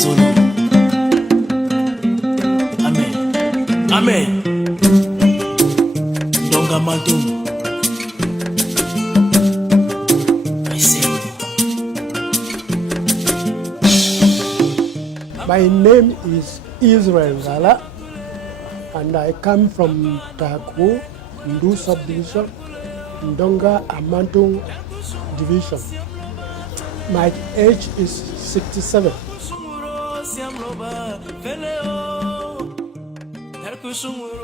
Zulu. Amen. Amen. Donga Mantu. I say. My name is Israel Ngala, and I come from Taku, Ndu subdivision, Ndonga Amantung division. My age is 67.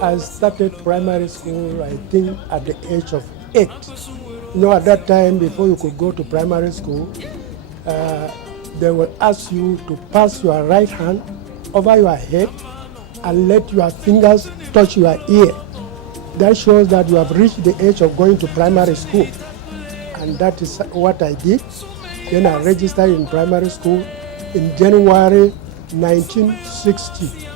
I started primary school, I think, at the age of 8. You know, at that time, before you could go to primary school, they will ask you to pass your right hand over your head and let your fingers touch your ear. That shows that you have reached the age of going to primary school. And that is what I did. Then I registered in primary school in January 1960.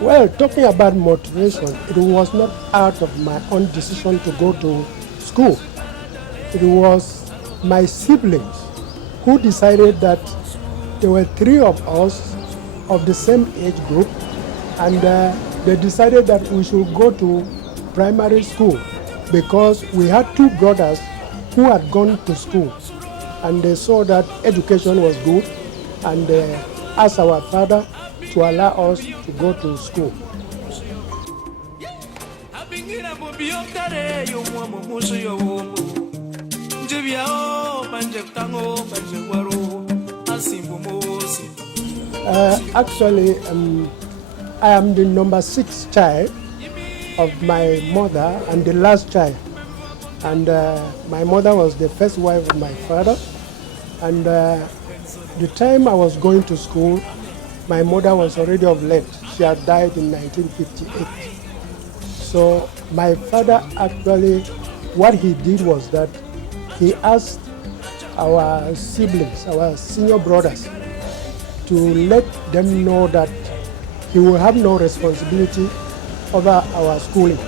Well, talking about motivation, it was not out of my own decision to go to school. It was my siblings who decided that there were 3 of us of the same age group, and they decided that we should go to primary school because we had 2 brothers who had gone to school, and they saw that education was good, and they asked our father to allow us to go to school. Actually, I am the number 6 child of my mother and the last child. And my mother was the first wife of my father. And the time I was going to school, my mother was already of late. She had died in 1958. So my father actually, what he did was that he asked our siblings, our senior brothers, to let them know that he will have no responsibility over our schooling,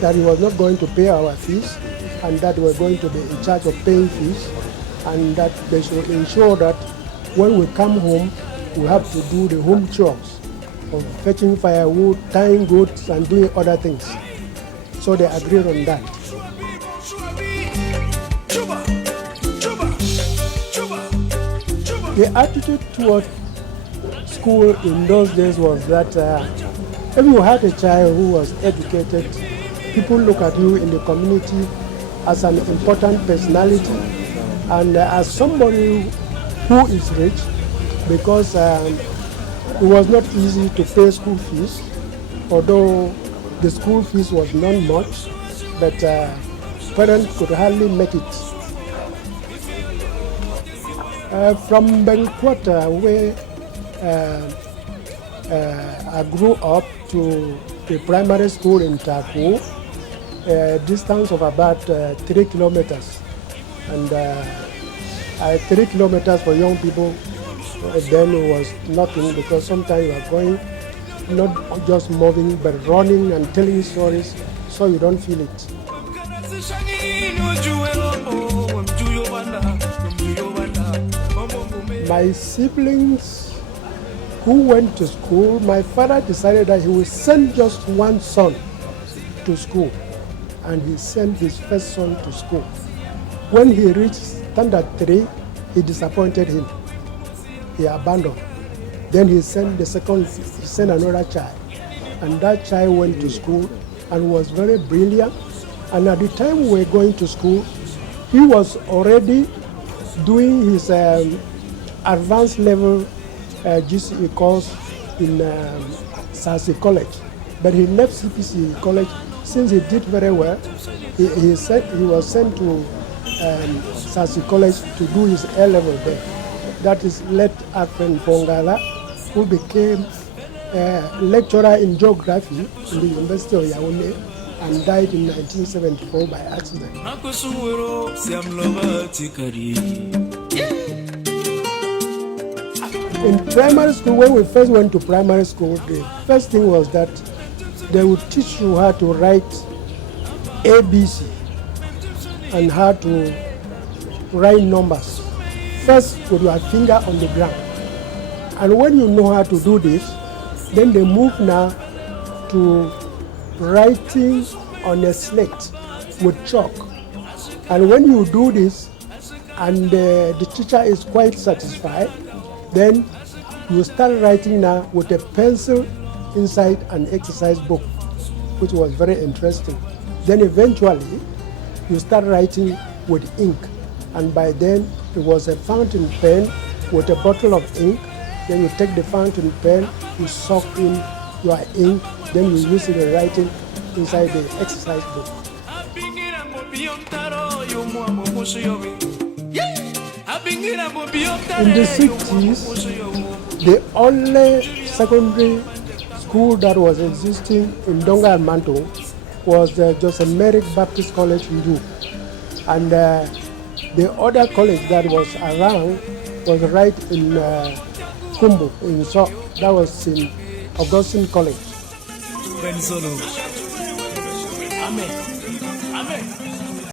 that he was not going to pay our fees, and that we were going to be in charge of paying fees, and that they should ensure that when we come home, we have to do the home chores of fetching firewood, tying goats, and doing other things. So they agreed on that. The attitude toward school in those days was that if you had a child who was educated, people look at you in the community as an important personality and as somebody who is rich, because it was not easy to pay school fees, although the school fees was not much, but parents could hardly make it. From Benquata, where I grew up, to the primary school in Taku, a distance of about 3 kilometers. And 3 kilometers for young people then it was nothing, because sometimes you are going, not just moving, but running and telling stories, so you don't feel it. My siblings who went to school, my father decided that he would send just one son to school, and he sent his first son to school. When he reached standard 3, he disappointed him. He abandoned. Then he sent another child, and that child went to school and was very brilliant. And at the time we were going to school, he was already doing his advanced level GCE course in SASI College. But he left CPC College. Since he did very well, he was sent to SASI College to do his A-level there. That is late Afren Ngala, who became a lecturer in geography in the University of Yaoundé and died in 1974 by accident. In primary school, when we first went to primary school, the first thing was that they would teach you how to write ABC. and how to write numbers. First, with your finger on the ground. And when you know how to do this, then they move now to writing on a slate with chalk. And when you do this, and the teacher is quite satisfied, then you start writing now with a pencil inside an exercise book, which was very interesting. Then eventually, you start writing with ink. And by then, it was a fountain pen with a bottle of ink. Then you take the fountain pen, you soak in your ink, then you use it in writing inside the exercise book. In the 60s, the only secondary school that was existing in Donga and Manto was Joseph Merrick Baptist College in Yu. And the other college that was around was right in Kumbu, in So. That was St. Augustine College. Amen. Amen.